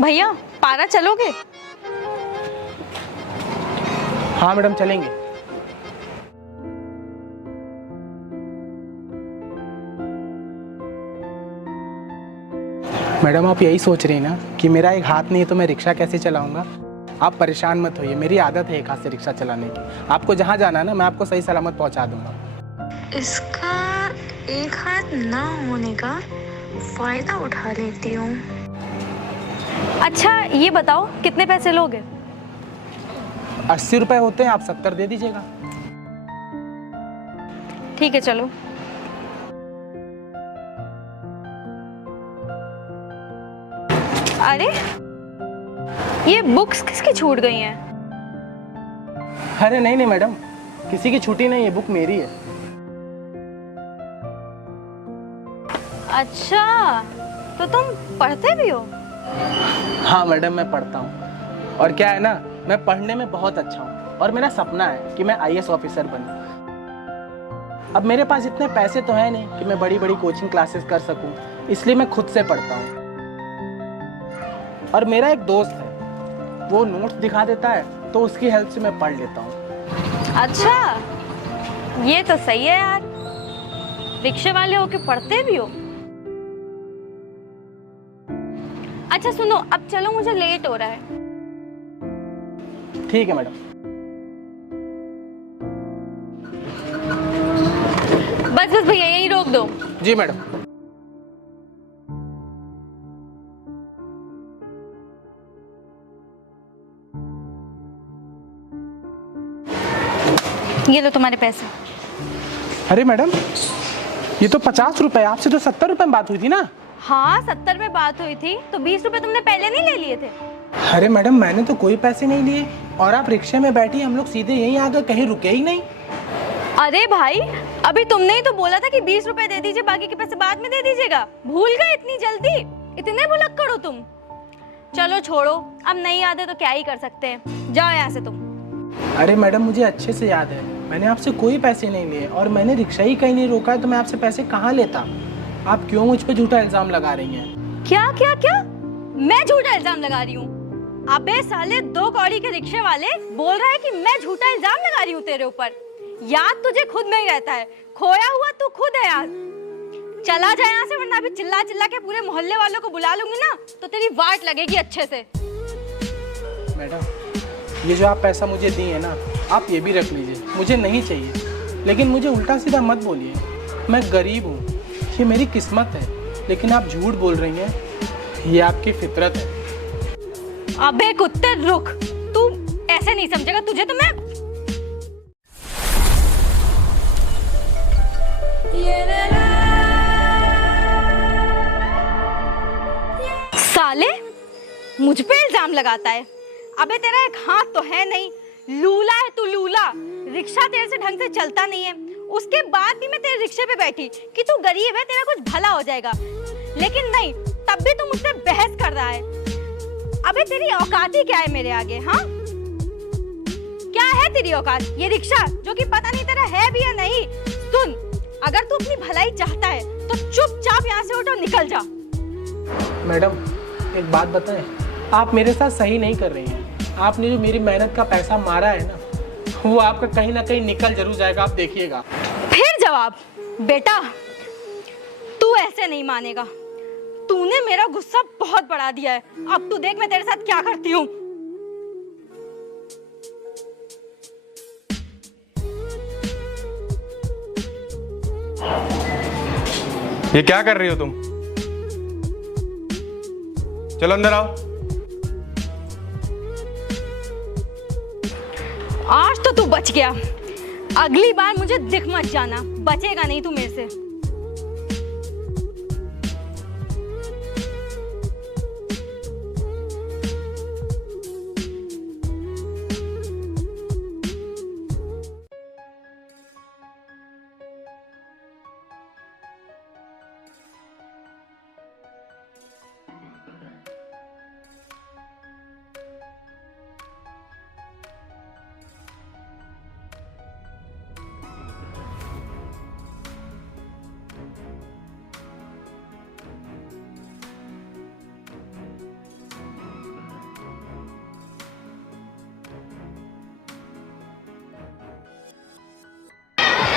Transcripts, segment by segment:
भैया पारा चलोगे? हाँ मैडम चलेंगे। मैडम आप यही सोच रही ना कि मेरा एक हाथ नहीं है तो मैं रिक्शा कैसे चलाऊंगा। आप परेशान मत होइए, मेरी आदत है एक हाथ से रिक्शा चलाने की। आपको जहाँ जाना है ना मैं आपको सही सलामत पहुँचा दूंगा। इसका एक हाथ ना होने का फायदा उठा लेती हूँ। अच्छा ये बताओ कितने पैसे लोगे? 80 रुपये होते हैं, आप 70 दे दीजिएगा। ठीक है चलो। अरे ये बुक्स किसकी छूट गई हैं? अरे नहीं नहीं मैडम, किसी की छुट्टी नहीं है, बुक मेरी है। अच्छा तो तुम पढ़ते भी हो? हाँ मैडम मैं पढ़ता हूँ, और क्या है ना मैं पढ़ने में बहुत अच्छा हूँ और मेरा सपना है कि मैं IAS ऑफिसर बनूँ। अब मेरे पास इतने पैसे तो है नहीं कि मैं बड़ी बड़ी कोचिंग क्लासेस कर सकूँ, इसलिए मैं खुद से पढ़ता हूँ। और मेरा एक दोस्त है, वो नोट्स दिखा देता है तो उसकी हेल्प से मैं पढ़ लेता हूँ। अच्छा ये तो सही है यार, रिक्शे वाले होके पढ़ते भी हो। अच्छा सुनो अब चलो, मुझे लेट हो रहा है। ठीक है मैडम। बस बस भैया यहीं रोक दो। जी मैडम। ये लो तुम्हारे पैसे। अरे मैडम ये तो 50 रुपए, आपसे तो 70 रुपए में बात हुई थी ना। हाँ 70 में बात हुई थी तो 20 रुपए तुमने पहले नहीं ले लिए थे? अरे मैडम मैंने तो कोई पैसे नहीं लिए, और आप रिक्शे में बैठी, हम लोग सीधे यहीं आ गए, कहीं रुके ही नहीं। अरे भाई अभी तुमने ही तो बोला था कि 20 रुपए दे दीजिए, बाकी के पैसे बाद में दे दीजिएगा। भूल गए इतनी जल्दी? इतने भुलक्कड़ हो तुम। चलो छोड़ो, अब नहीं याद है तो क्या ही कर सकते हैं, जाओ यहाँ से तुम। अरे मैडम मुझे अच्छे से याद है, मैंने आपसे कोई पैसे नहीं लिए, और मैंने रिक्शा ही कहीं नहीं रोका है तो मैं आपसे पैसे कहाँ लेता। आप क्यों मुझ पे झूठा इल्जाम लगा रही हैं? क्या क्या क्या? मैं झूठा इल्जाम लगा रही हूँ? अबे साले दो कौड़ी के रिक्शे वाले बोल रहा है कि मैं झूठा इल्जाम लगा रही हूँ तेरे ऊपर। याद तुझे खुद में ही रहता है, खोया हुआ तू खुद है यार। चला जा यहाँ से, वरना अभी चिल्ला चिल्ला के पूरे मोहल्ले वालों को बुला लूंगी ना तो तेरी वाट लगेगी अच्छे से। मैडम ये जो आप पैसा मुझे दिए है ना, आप ये भी रख लीजिए, मुझे नहीं चाहिए। लेकिन मुझे उल्टा सीधा मत बोलिए, मैं गरीब हूँ, ये मेरी किस्मत है। लेकिन आप झूठ बोल रही हैं, ये आपकी फितरत है। अबे कुत्ते रुक, तू ऐसे नहीं समझेगा, तुझे तो मैं। साले मुझ पे इल्जाम लगाता है। अबे तेरा एक हाथ तो है नहीं, लूला है तू लूला। रिक्शा तेरे से ढंग से चलता नहीं है, उसके बाद भी मैं तेरे रिक्शे पे बैठी कि तू गरीब है, तेरा कुछ भला हो जाएगा। लेकिन नहीं, तब भी तू मुझसे बहस कर रहा है। अबे तेरी औकात ही क्या है मेरे आगे? हाँ क्या है तेरी औकात? ये रिक्शा जो कि पता नहीं तेरा है भी या नहीं। सुन, अगर तू अपनी भलाई चाहता है तो चुपचाप यहाँ से उठ और निकल जा। मैडम एक बात बताएं, आप मेरे साथ सही नहीं कर रही हैं। आपने जो मेरी मेहनत का पैसा मारा है ना, वो आपका कहीं ना कहीं निकल जरूर जाएगा, आप देखिएगा। फिर जवाब? बेटा तू ऐसे नहीं मानेगा, तूने मेरा गुस्सा बहुत बढ़ा दिया है। अब तू देख मैं तेरे साथ क्या करती हूँ। ये क्या कर रही हो तुम? चलो अंदर आओ। आज तो तू बच गया, अगली बार मुझे दिख मत जाना, बचेगा नहीं तू मेरे से।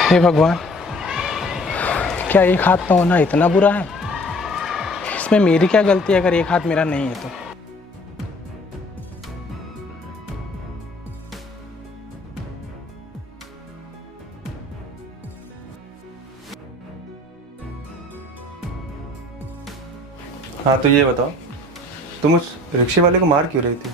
हे भगवान, क्या एक हाथ ना होना इतना बुरा है? इसमें मेरी क्या गलती है अगर एक हाथ मेरा नहीं है तो? हाँ तो ये बताओ, तुम उस रिक्शे वाले को मार क्यों रही थी?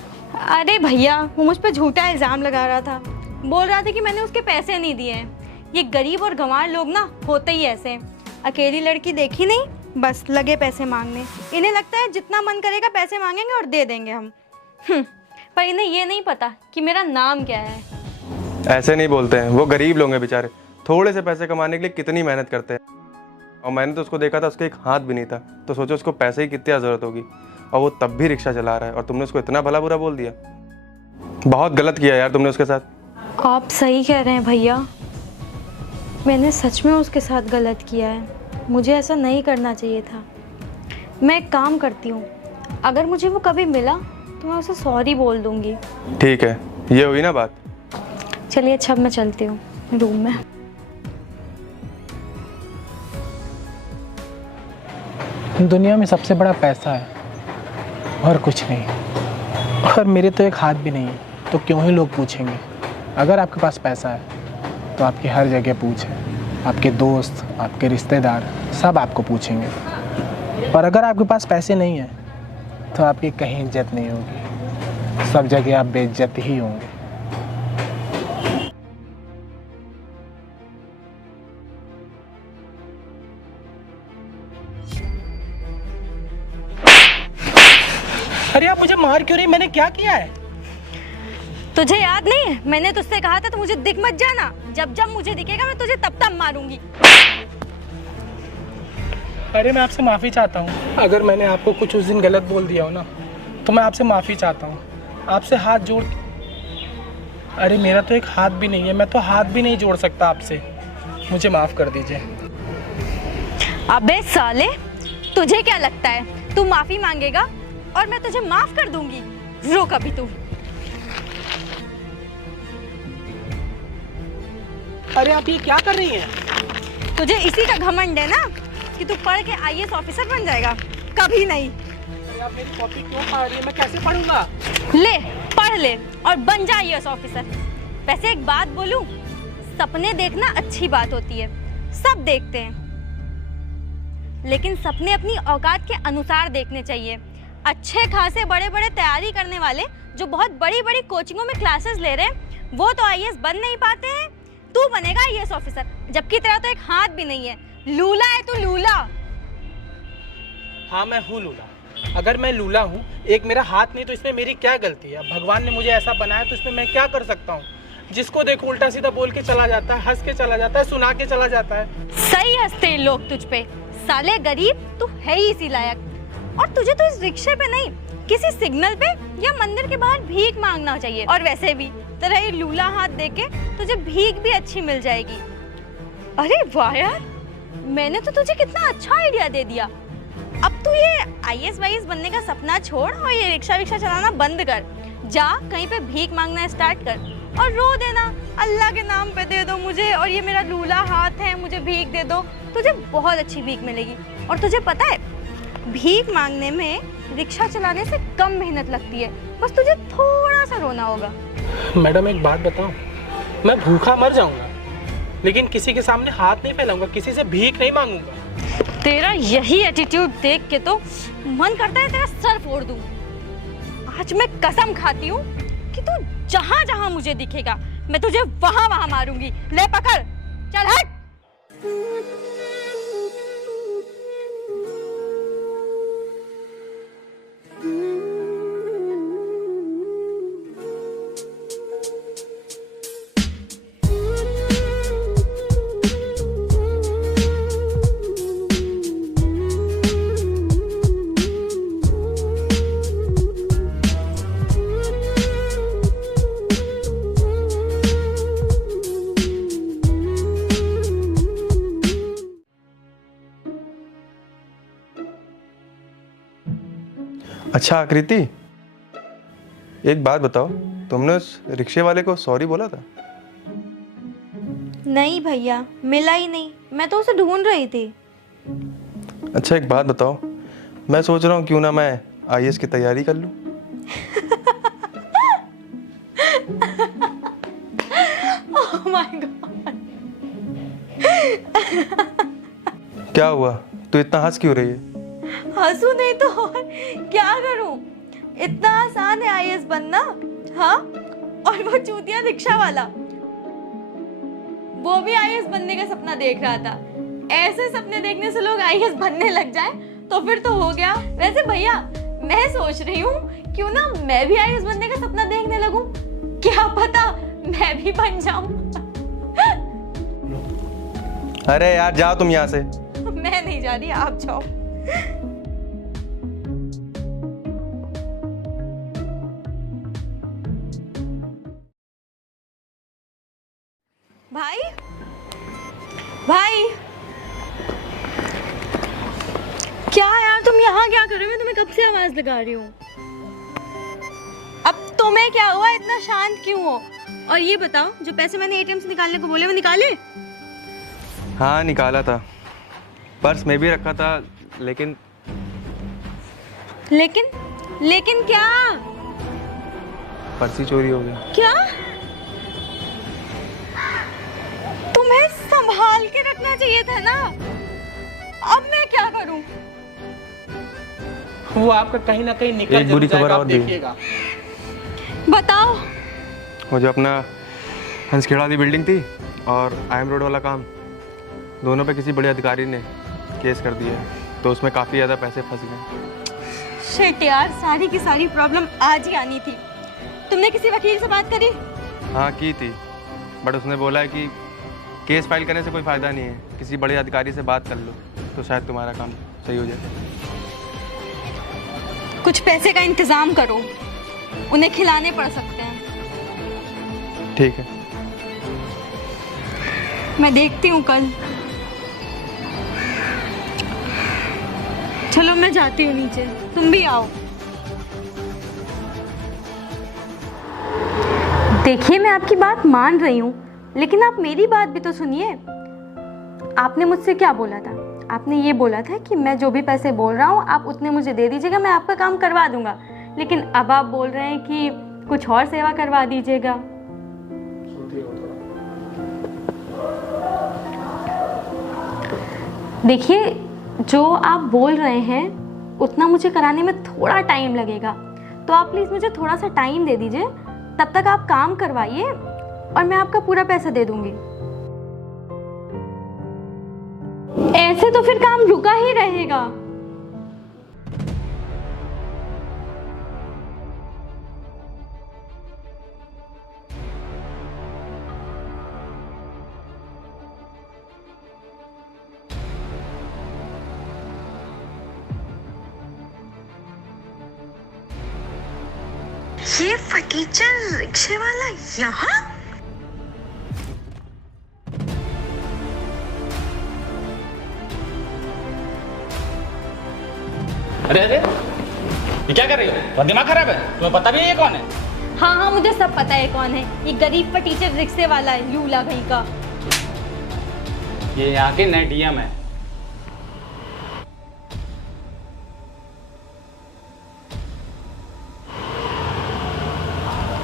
अरे भैया, वो मुझ पर झूठा इल्ज़ाम लगा रहा था। बोल रहा था कि मैंने उसके पैसे नहीं दिए हैं। ये गरीब और गंवार लोग ना होते ही ऐसे हैं। अकेली लड़की देखी नहीं, बस लगे पैसे मांगने। इन्हें लगता है जितना मन करेगा पैसे मांगेंगे और दे देंगे हम। पर इन्हें ये नहीं पता कि मेरा नाम क्या है। ऐसे नहीं बोलते हैं, वो गरीब लोग हैं बेचारे। थोड़े से पैसे कमाने के लिए कितनी मेहनत करते हैं। और मैंने तो उसको देखा था, उसके एक हाथ भी नहीं था। तो सोचो उसको पैसे की कितनी ज़रूरत होगी, और वो तब भी रिक्शा चला रहा है, और तुमने उसको इतना भला बुरा बोल दिया। बहुत गलत किया यार तुमने उसके साथ। आप सही कह रहे हैं भैया, मैंने सच में उसके साथ गलत किया है। मुझे ऐसा नहीं करना चाहिए था। मैं एक काम करती हूँ, अगर मुझे वो कभी मिला तो मैं उसे सॉरी बोल दूँगी। ठीक है, ये हुई ना बात। चलिए अच्छा, अब मैं चलती हूँ रूम में। दुनिया में सबसे बड़ा पैसा है और कुछ नहीं। और मेरे तो एक हाथ भी नहीं है, तो क्यों ही लोग पूछेंगे? अगर आपके पास पैसा है तो आपकी हर जगह पूछें। आपके दोस्त, आपके रिश्तेदार सब आपको पूछेंगे। और अगर आपके पास पैसे नहीं है तो आपकी कहीं इज्जत नहीं होगी। सब जगह आप बेइज्जत ही होंगे। अरे आप मुझे मार क्यों रही? मैंने क्या किया है? तुझे याद नहीं है, मैंने तुझसे कहा था तो मुझे दिख मत जाना। जब जब मुझे दिखेगा मैं तुझे तब तब मारूंगी। अरे मैं आपसे माफ़ी चाहता हूँ। अगर मैंने आपको कुछ उस दिन गलत बोल दिया हो ना, तो मैं आपसे माफ़ी चाहता हूँ। आपसे हाथ जोड़। अरे मेरा तो एक हाथ भी नहीं है, मैं तो हाथ भी नहीं जोड़ सकता आपसे। मुझे माफ़ कर दीजिए। अबे साले, तुझे क्या लगता है तू माफी मांगेगा और मैं तुझे माफ कर दूंगी? रुक अभी तू। अरे आप ये क्या कर रही हैं? तुझे इसी का घमंड है ना कि तू पढ़ के आईएएस ऑफिसर बन जाएगा? कभी नहीं। अरे आप मेरी कॉपी क्यों फाड़ रही हैं? मैं कैसे पढ़ूंगा? ले, पढ़ ले और बन जा आईएएस ऑफिसर। वैसे एक बात बोलूं, सपने देखना अच्छी बात होती है, सब देखते हैं, लेकिन सपने अपनी औकात के अनुसार देखने चाहिए। अच्छे खासे बड़े बड़े तैयारी करने वाले जो बहुत बड़ी बड़ी कोचिंगों में क्लासेस ले रहे हैं, वो तो आईएएस बन नहीं पाते हैं। तू बनेगा आईएएस ऑफिसर, जबकि तेरा तो एक हाथ भी नहीं है। लूला है तू, लूला। हाँ मैं हूँ लूला। अगर मैं लूला हूँ, एक मेरा हाथ नहीं, तो इसमें मेरी क्या गलती है? भगवान ने मुझे ऐसा बनाया तो इसमें मैं क्या कर सकता हूँ? जिसको देखो उल्टा सीधा बोल के चला जाता है, हंस के चला जाता है, सुना के चला जाता है। सही हंसते हैं लोग तुझ पे। साले गरीब, तू है ही इसी लायक। और तुझे तो इस रिक्शे पे नहीं, किसी सिग्नल पे या मंदिर के बाहर भीख मांगना चाहिए। और वैसे भी तेरा ये लूला हाथ देख के तुझे भीख भी अच्छी मिल जाएगी। अरे वाह यार, मैंने तो तुझे कितना अच्छा आइडिया दे दिया। अब तू ये आईएएस वाईएएस बनने का सपना छोड़ और ये रिक्शा विक्शा चलाना बंद कर। जा कहीं पे भीख मांगना स्टार्ट कर और रो देना, अल्लाह के नाम पे दे दो मुझे, और ये मेरा लूला हाथ है, मुझे भीख दे दो। तुझे बहुत अच्छी भीख मिलेगी। और तुझे पता है, भीख मांगने में रिक्शा चलाने से कम मेहनत लगती है, बस तुझे थोड़ा सा रोना होगा। मैडम एक बात बताओ, मैं भूखा मर जाऊंगा लेकिन किसी के सामने हाथ नहीं फैलाऊंगा, किसी से भीख नहीं मांगूंगा। तेरा यही एटीट्यूड देख के तो मन करता है तेरा सर फोड़ दूं। आज मैं कसम खाती हूँ कि तू जहाँ जहाँ मुझे दिखेगा मैं तुझे वहाँ वहाँ मारूंगी। ले पकड़, चल हट। अच्छा आकृति, एक बात बताओ, तुमने उस रिक्शे वाले को सॉरी बोला था? नहीं भैया, मिला ही नहीं। मैं तो उसे ढूंढ रही थी। अच्छा एक बात बताओ, मैं सोच रहा हूँ क्यों ना मैं आईएएस की तैयारी कर लूँ। Oh my God. क्या हुआ, तू इतना हंस क्यों रही है? हंसू नहीं तो और क्या करूं? इतना आसान है आईएएस बनना, हाँ? और वो चूतिया रिक्शा वाला, वो भी आईएएस बनने का सपना देख रहा था। ऐसे सपने देखने से लोग आईएएस बनने लग जाए तो फिर तो हो गया। वैसे भैया, मैं सोच रही हूँ क्यों ना मैं भी आईएएस बनने का सपना देखने लगूं। क्या पता मैं भी बन जाऊं। अरे यार जाओ तुम यहाँ से। मैं नहीं जा रही, आप जाओ। भाई, भाई, क्या यार तुम यहाँ क्या कर रहे हो? मैं तुम्हें कब से आवाज लगा रही हूँ। अब तुम्हें क्या हुआ, इतना शांत क्यों हो? और ये बताओ, जो पैसे मैंने एटीएम से निकालने को बोले वो निकाले? हाँ निकाला था, पर्स में भी रखा था, लेकिन लेकिन क्या? पर्स ही चोरी हो गई। क्या? तुम्हें संभाल के रखना चाहिए था ना। अब मैं क्या करूं? वो आपका कहीं ना कहीं निकल एक बुरी जरूर खबर जाएगा, और आप दी। देखिएगा। बताओ। वो जो अपना हंसखेड़ा वाली बिल्डिंग थी और आईएम रोड वाला काम, दोनों पे किसी बड़े अधिकारी ने केस कर दिया है, तो उसमें काफ़ी ज़्यादा पैसे फंस गए। शिट यार, सारी की सारी प्रॉब्लम आज ही आनी थी। तुमने किसी वकील से बात करी? हाँ की थी, बट उसने बोला है कि केस फाइल करने से कोई फ़ायदा नहीं है, किसी बड़े अधिकारी से बात कर लो तो शायद तुम्हारा काम सही हो जाए। कुछ पैसे का इंतजाम करो, उन्हें खिलाने पड़ सकते हैं। ठीक है, मैं देखती हूँ कल। चलो मैं जाती हूँ नीचे, तुम भी आओ। देखिए, मैं आपकी बात मान रही हूँ, लेकिन आप मेरी बात भी तो सुनिए। आपने मुझसे क्या बोला था? आपने ये बोला था कि मैं जो भी पैसे बोल रहा हूँ आप उतने मुझे दे दीजिएगा, मैं आपका काम करवा दूंगा। लेकिन अब आप बोल रहे हैं कि कुछ और सेवा करवा दीजिएगा। देखिए, जो आप बोल रहे हैं उतना मुझे कराने में थोड़ा टाइम लगेगा, तो आप प्लीज़ मुझे थोड़ा सा टाइम दे दीजिए। तब तक आप काम करवाइए और मैं आपका पूरा पैसा दे दूंगी। ऐसे तो फिर काम रुका ही रहेगा। ये फटीचर रिक्शे वाला यहाँ? अरे अरे, ये क्या कर रही हो? तुम्हारा दिमाग खराब है? तुम्हें पता भी है ये कौन है? हाँ हाँ, मुझे सब पता है कौन है। ये गरीब पर टीचर रिक्शे वाला है, लूला भाई का। ये यहाँ के नए डीएम है।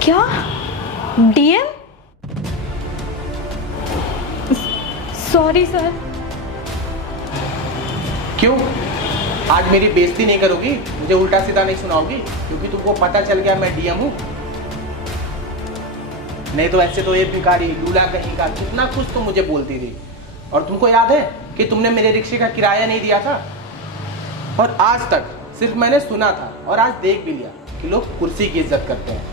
क्या? डीएम? Sorry sir. क्यों? आज मेरी बेइज्जती नहीं करोगी? मुझे उल्टा सीधा नहीं सुनाओगी? क्योंकि तुमको पता चल गया मैं डीएम हूँ। नहीं तो ऐसे तो ये भिखारी लूला कहीं का कितना कुछ तुम मुझे बोलती थी। और तुमको याद है कि तुमने मेरे रिक्शे का किराया नहीं दिया था? और आज तक सिर्फ मैंने सुना था और आज देख भी लिया कि लोग कुर्सी की इज्जत करते हैं।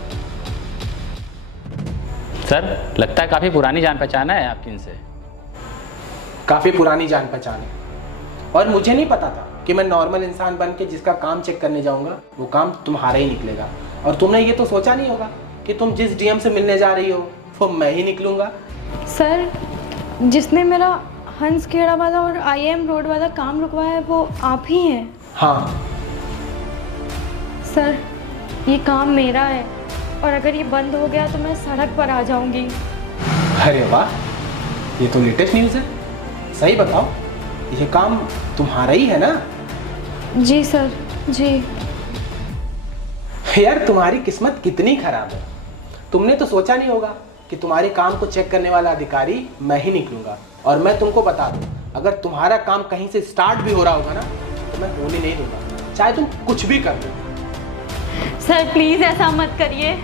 सर, लगता है काफी पुरानी जान पहचान है आपकी इनसे। काफी पुरानी जान पहचान है, और मुझे नहीं पता था कि मैं नॉर्मल इंसान बन के जिसका काम चेक करने जाऊंगा वो काम तुम्हारा ही निकलेगा। और तुमने ये तो सोचा नहीं होगा कि तुम जिस डीएम से मिलने जा रही हो वो मैं ही निकलूंगा। सर, जिसने मेरा हंसखेड़ा वाला और आईएम रोड वाला काम रुकवाया है वो आप ही हैं। हाँ सर, ये काम मेरा है और अगर ये बंद हो गया तो मैं सड़क पर आ जाऊंगी। अरे वाह, ये तो लेटेस्ट न्यूज़ है। सही बताओ, ये काम तुम्हारा ही है ना? जी सर, जी। यार तुम्हारी किस्मत कितनी खराब है। तुमने तो सोचा नहीं होगा कि तुम्हारे काम को चेक करने वाला अधिकारी मैं ही निकलूंगा। और मैं तुमको बता दूं, अगर तुम्हारा काम कहीं से स्टार्ट भी हो रहा होगा ना तो मैं होने नहीं दूंगा, चाहे तुम कुछ भी कर लो। सर प्लीज ऐसा मत करिए।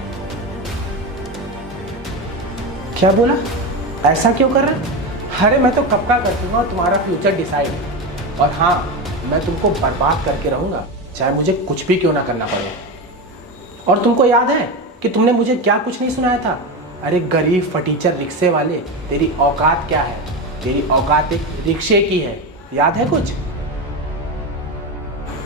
क्या बोला? ऐसा क्यों कर रहा है? अरे मैं तो कब का कर दूंगा और तुम्हारा फ्यूचर डिसाइड है। और हाँ, मैं तुमको बर्बाद करके रहूंगा, चाहे मुझे कुछ भी क्यों ना करना पड़े। और तुमको याद है कि तुमने मुझे क्या कुछ नहीं सुनाया था? अरे गरीब फटीचर रिक्शे वाले, तेरी औकात क्या है? तेरी औकात एक रिक्शे की है, याद है कुछ?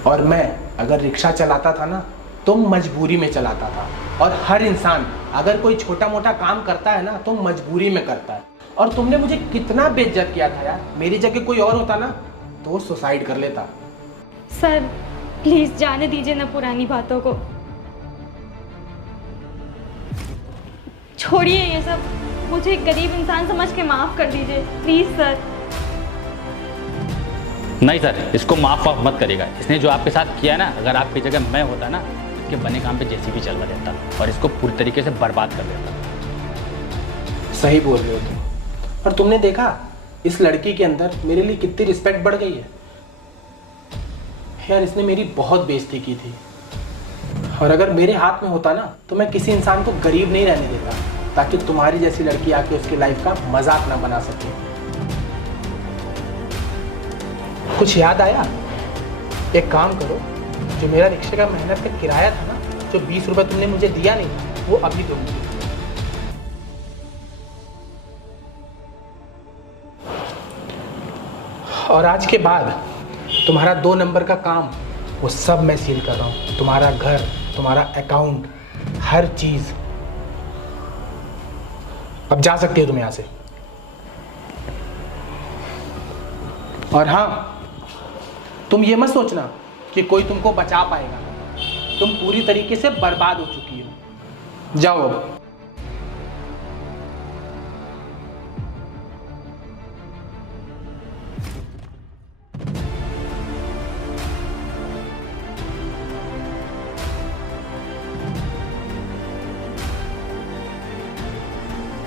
और मैं अगर रिक्शा चलाता था ना तो मजबूरी में चलाता था। और हर इंसान अगर कोई छोटा मोटा काम करता है ना तो मजबूरी में करता है। और तुमने मुझे कितना बेइज्जत किया था यार। मेरी जगह कोई और होता ना तो सुसाइड कर लेता। सर प्लीज जाने दीजिए ना पुरानी बातों को, छोड़िए ये सब। मुझे एक गरीब इंसान समझ के माफ कर दीजिए प्लीज सर। नहीं सर, इसको माफ वाफ मत करिएगा। इसने जो आपके साथ किया ना, अगर आपकी जगह मैं होता ना, इसके बने काम पे जेसीबी चलवा देता और इसको पूरी तरीके से बर्बाद कर देता। सही बोल रहे हो तुम। और तुमने देखा इस लड़की के अंदर मेरे लिए कितनी रिस्पेक्ट बढ़ गई है। यार इसने मेरी बहुत बेइज्जती की थी। और अगर मेरे हाथ में होता ना तो मैं किसी इंसान को गरीब नहीं रहने देता, ताकि तुम्हारी जैसी लड़की आके उसकी लाइफ का मजाक ना बना सके। कुछ याद आया? एक काम करो, जो मेरा रिक्शे का मेहनत का किराया था ना, जो 20 रुपए तुमने मुझे दिया नहीं था, वो अभी दो मुझे। और आज के बाद तुम्हारा 2 नंबर का काम वो सब मैं सील कर रहा हूँ। तुम्हारा घर, तुम्हारा अकाउंट, हर चीज। अब जा सकती हो तुम यहाँ से। और हाँ, तुम ये मत सोचना कि कोई तुमको बचा पाएगा। तुम पूरी तरीके से बर्बाद हो चुकी हो। जाओ अब।